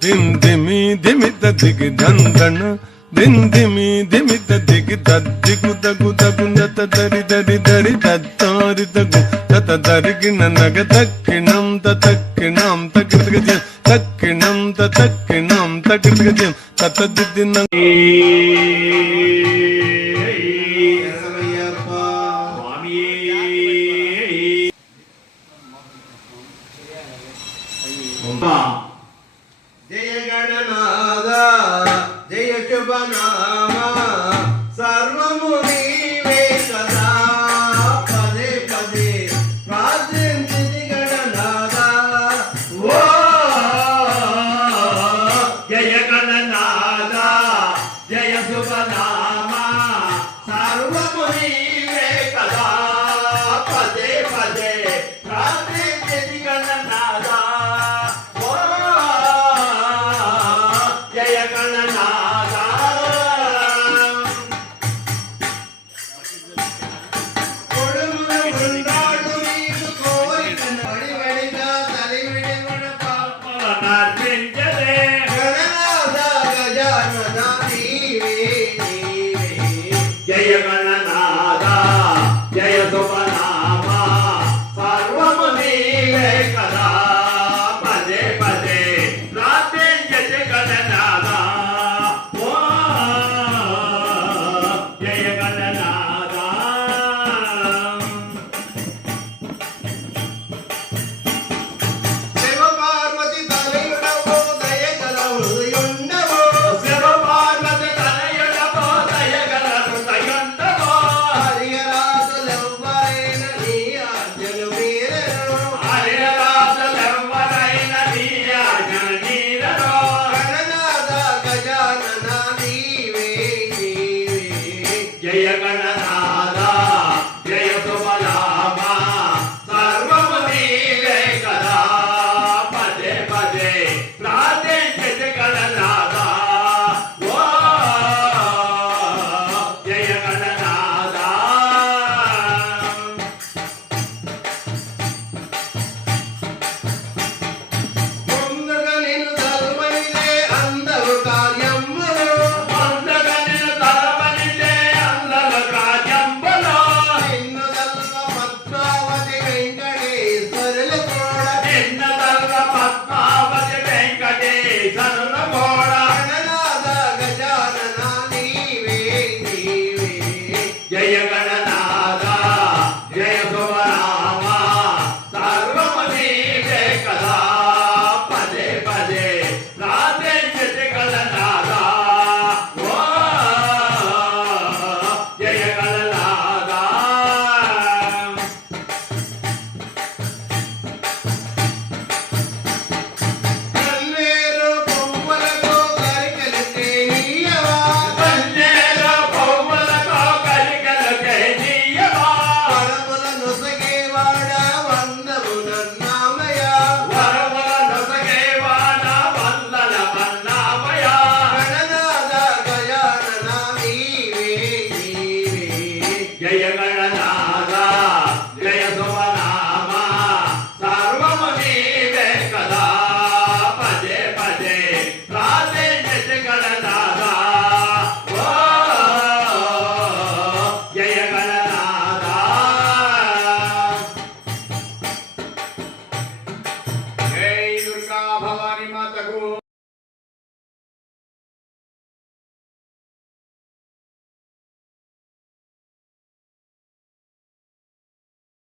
దిమ్ దిమి దిమిత దిగి దందన దిమ్ దిమి దిమిత దిగి దద్దిగు దగు దగు నత దరి దరి దరి దత్తారి దగు తత దరిగిన నగ తక్కిణం తక్కిణం తక్కిణం తక్కిణం తక్కిణం తక్కిణం తత దిద్దిన జయ గణనాద జయ శుభనామ సర్వము నీవే కదా పదే పదే ప్రార్థించి గణనాద ఓ జయ గణనాద జయ శుభనామ సర్వము నీవే కదా పదే పదే ప్రార్థించి గణనాద జయ గణనాద జయ శుభనామ సర్వము నీవే కదా పదే పదే ప్రార్థించే గణనాద ఓ జయ గణనాద శివ పార్వతి తనయుడవో దయ గల హృదయుండవో శివ పార్వతి తనయుడవో దయ గల హృదయుండవో హరిహరాదులెవ్వరైన నీ ఆజ్ఞలు మీరెను హరిహరాదులెవ్వరైన నీ ఆజ్ఞలు మీరెను గణనాద గజానన నీవే జయ గణనాద జయ శుభనామ సర్వము నీవే కదా పదే పదే ప్రార్థించే గణనాద ఓ జయ గణనాద ముందుగా నిన్ను తలమనిలే అందరు కార్యములు ముందుగా నిన్ను తలమనిలే అందరు కార్యములు నిన్ను దల్ల పద్మావతి వెంకటేశ్వరులు కూడా నిన్ను దల్ల పద్మావతి వెంకటేశ్వరులు కూడా గణనాద గజానన నీవే జయ గణనాద జయ శుభనామ సర్వము నీవే కదా పదే పదే ప్రార్థించే గణనాద ఓ జయ గణనాద కన్నేరు పువ్వులతో గరికలకే నీయవా కన్నేరు పువ్వులతో గరికలకే నీయవా వరముల నొసగేవాడ వందము నన్నామయ వరముల నొసగేవాడ వందన మన్నామయ గణనాద గజానన నీవే జయ గణనాద జయ శుభనామ సర్వము నీవే కదా పదే పదే ప్రార్థించే గణనాద ఓ జయ గణనాద జై దుర్గా భవాని మాతకు